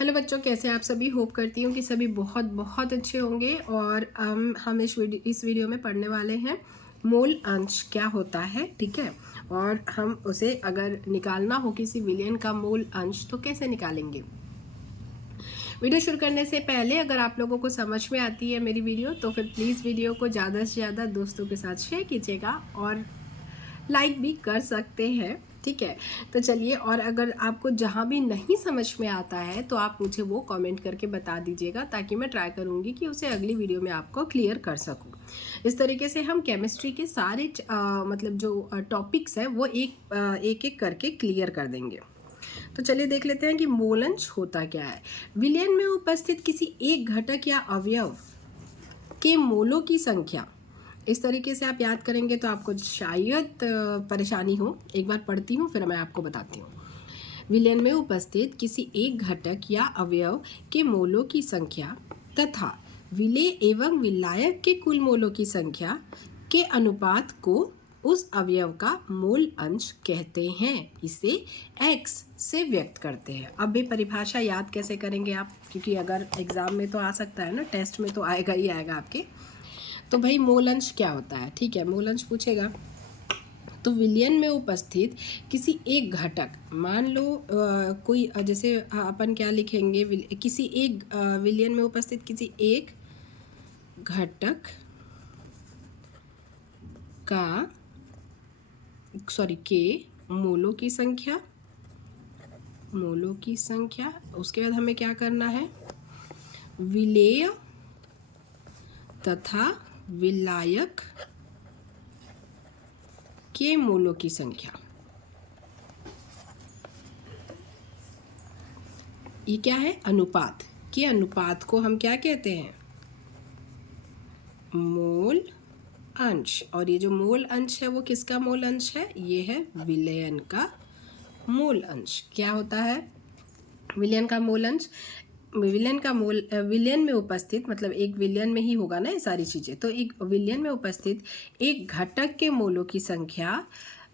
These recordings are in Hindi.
हेलो बच्चों, कैसे आप सभी। होप करती हूँ कि सभी बहुत बहुत अच्छे होंगे। और हम इस वीडियो में पढ़ने वाले हैं मूल अंश क्या होता है। ठीक है, और हम उसे अगर निकालना हो किसी विलियन का मूल अंश तो कैसे निकालेंगे। वीडियो शुरू करने से पहले अगर आप लोगों को समझ में आती है मेरी वीडियो तो फिर प्लीज़ वीडियो को ज़्यादा से ज़्यादा दोस्तों के साथ शेयर कीजिएगा और लाइक भी कर सकते हैं। ठीक है, तो चलिए, और अगर आपको जहाँ भी नहीं समझ में आता है तो आप मुझे वो कमेंट करके बता दीजिएगा ताकि मैं ट्राई करूँगी कि उसे अगली वीडियो में आपको क्लियर कर सकूँ। इस तरीके से हम केमिस्ट्री के सारे मतलब जो टॉपिक्स हैं वो एक एक करके क्लियर कर देंगे। तो चलिए देख लेते हैं कि मूलंश होता क्या है। विलयन में उपस्थित किसी एक घटक या अवयव के मोलों की संख्या। इस तरीके से आप याद करेंगे तो आपको शायद परेशानी हो। एक बार पढ़ती हूँ फिर मैं आपको बताती हूँ। विलयन में उपस्थित किसी एक घटक या अवयव के मोलों की संख्या तथा विलेय एवं विलायक के कुल मोलों की संख्या के अनुपात को उस अवयव का मूल अंश कहते हैं। इसे x से व्यक्त करते हैं। अब ये परिभाषा याद कैसे करेंगे आप, क्योंकि अगर एग्जाम में तो आ सकता है ना, टेस्ट में तो आएगा ही आएगा आपके। तो भाई मूल अंश क्या होता है। ठीक है, मूल अंश पूछेगा तो विलयन में उपस्थित किसी एक घटक, मान लो कोई जैसे अपन क्या लिखेंगे, किसी एक विलयन में उपस्थित किसी एक घटक का के मोलों की संख्या। उसके बाद हमें क्या करना है, विलेय तथा विलायक के मोलों की संख्या। ये क्या है, अनुपात। के अनुपात को हम क्या कहते हैं, मोल अंश। और ये जो मोल अंश है वो किसका मोल अंश है, ये है विलयन का मोल अंश। क्या होता है विलयन का मोल अंश। विलयन में उपस्थित मतलब एक विलयन में ही होगा ना ये सारी चीज़ें। तो एक विलयन में उपस्थित एक घटक के मोलों की संख्या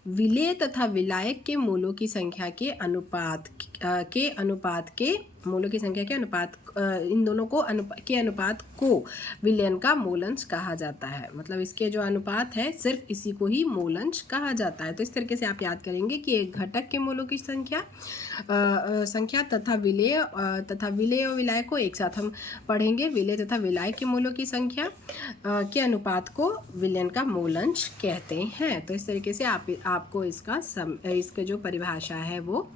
विलेय तथा विलायक के मोलों की संख्या के अनुपात के मोलों की संख्या के अनुपात, इन दोनों को के अनुपात को विलयन का मूलंश कहा जाता है। मतलब इसके जो अनुपात है सिर्फ इसी को ही मूलंश कहा जाता है। तो इस तरीके से आप याद करेंगे कि एक घटक के मोलों की संख्या तथा विलेय और विलायक को एक साथ हम पढ़ेंगे। विलेय तथा विलायक के मोलों की संख्या के अनुपात को विलयन का मूलंश कहते हैं। तो इस तरीके से आपको इसका जो परिभाषा है वो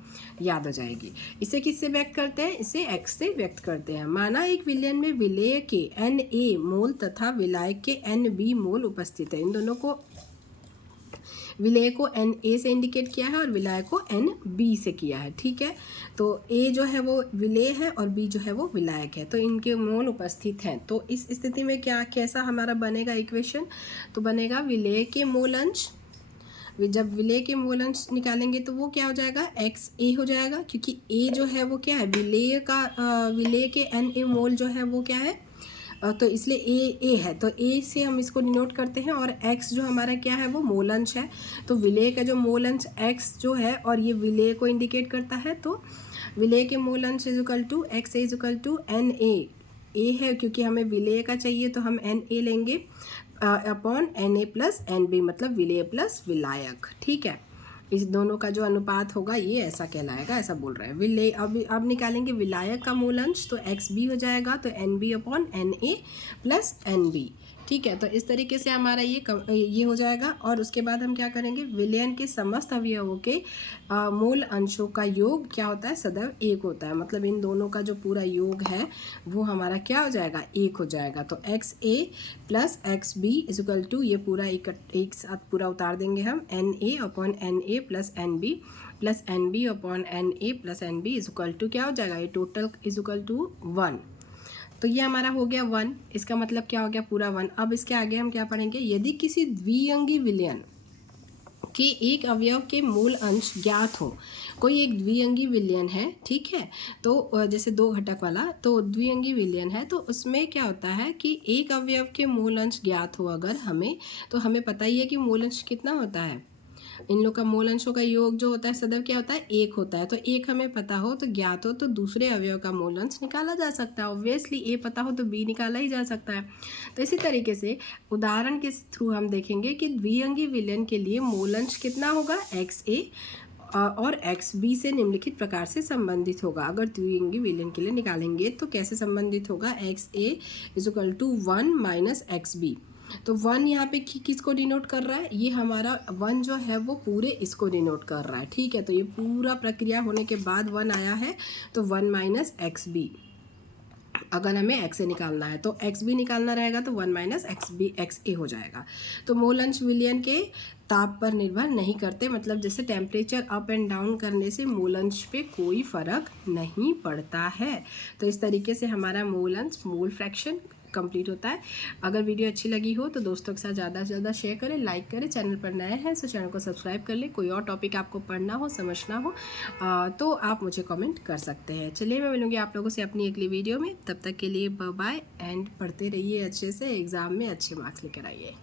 याद हो जाएगी। इसे किससे व्यक्त करते हैं, इसे x से व्यक्त करते हैं। माना एक विलयन में विलेय के Na मोल तथा विलायक के Nb मोल उपस्थित है। इन दोनों को, विलेय को Na से इंडिकेट किया है और विलायक को Nb से किया है। ठीक है, तो A जो है वो विलेय है और B जो है वो विलायक है। तो इनके मोल उपस्थित हैं। तो इस स्थिति में कैसा हमारा बनेगा इक्वेशन, तो बनेगा विलेय के मोल अंश। जब विलेय के मोल अंश निकालेंगे तो वो क्या हो जाएगा, XA हो जाएगा, क्योंकि A जो है वो क्या है, विलेय के Na मोल जो है वो क्या है, तो इसलिए A है। तो A से हम इसको डिनोट करते हैं और X जो हमारा क्या है वो मोल अंश है। तो विलेय का जो मोल अंश X जो है और ये विलेय को इंडिकेट करता है, तो विलेय के मोल अंश equal to XA equal to Na। A है क्योंकि हमें विलेय का चाहिए तो हम Na लेंगे अपॉन Na प्लस Nb, मतलब विलेय प्लस विलायक। ठीक है, इस दोनों का जो अनुपात होगा ये ऐसा कहलाएगा, ऐसा बोल रहे हैं। विलेय अब निकालेंगे विलायक का मूल अंश, तो XB हो जाएगा, तो NB upon Na plus NB। ठीक है, तो इस तरीके से हमारा ये हो जाएगा। और उसके बाद हम क्या करेंगे, विलयन के समस्त अवयवों के मूल अंशों का योग क्या होता है, सदैव एक होता है। मतलब इन दोनों का जो पूरा योग है वो हमारा क्या हो जाएगा, एक हो जाएगा। तो XA plus XB equal to, ये पूरा एक साथ पूरा उतार देंगे हम, Na upon Na plus NB plus NB upon Na plus NB equal to क्या हो जाएगा, ये टोटल इक्वल टू 1। तो ये हमारा हो गया 1। इसका मतलब क्या हो गया, पूरा 1। अब इसके आगे हम क्या पढ़ेंगे, यदि किसी द्विअंगी विलयन के एक अवयव के मूल अंश ज्ञात हो। कोई एक द्विअंगी विलयन है, ठीक है, तो जैसे दो घटक वाला, तो द्विअंगी विलयन है तो उसमें क्या होता है कि एक अवयव के मूल अंश ज्ञात हो अगर हमें, तो हमें पता ही है कि मूल अंश कितना होता है, इन लोग का मोल अंशों का योग जो होता है सदैव क्या होता है, एक होता है। तो एक हमें पता हो तो ज्ञात हो तो दूसरे अवयव का मोल अंश निकाला जा सकता है। ऑब्वियसली ए पता हो तो बी निकाला ही जा सकता है। तो इसी तरीके से उदाहरण के थ्रू हम देखेंगे कि द्विअंगी विलयन के लिए मोल अंश कितना होगा, एक्स ए और एक्स बी से निम्नलिखित प्रकार से संबंधित होगा। अगर द्विअंगी विलयन के लिए निकालेंगे तो कैसे संबंधित होगा, X A is equal to 1 minus X B. तो 1 यहाँ पे किसको डिनोट कर रहा है, ये हमारा 1 जो है वो पूरे इसको डिनोट कर रहा है, ठीक है। तो ये पूरा प्रक्रिया होने के बाद 1 आया है, तो 1 माइनस एक्स बी। अगर हमें एक्स ए निकालना है तो एक्स बी निकालना रहेगा तो 1 माइनस एक्स बी एक्स ए हो जाएगा। तो मोल अंश विलयन के ताप पर निर्भर नहीं करते, मतलब जैसे टेम्परेचर अप एंड डाउन करने से मोल अंश पे कोई फ़र्क नहीं पड़ता है। तो इस तरीके से हमारा मोल अंश, मोल फ्रैक्शन कंप्लीट होता है। अगर वीडियो अच्छी लगी हो तो दोस्तों के साथ ज़्यादा से ज़्यादा शेयर करें, लाइक करें। चैनल पर नए हैं तो चैनल को सब्सक्राइब कर लें। कोई और टॉपिक आपको पढ़ना हो, समझना हो तो आप मुझे कमेंट कर सकते हैं। चलिए मैं मिलूँगी आप लोगों से अपनी अगली वीडियो में। तब तक के लिए बाय बाय एंड पढ़ते रहिए अच्छे से, एग्ज़ाम में अच्छे मार्क्स लेकर आइए।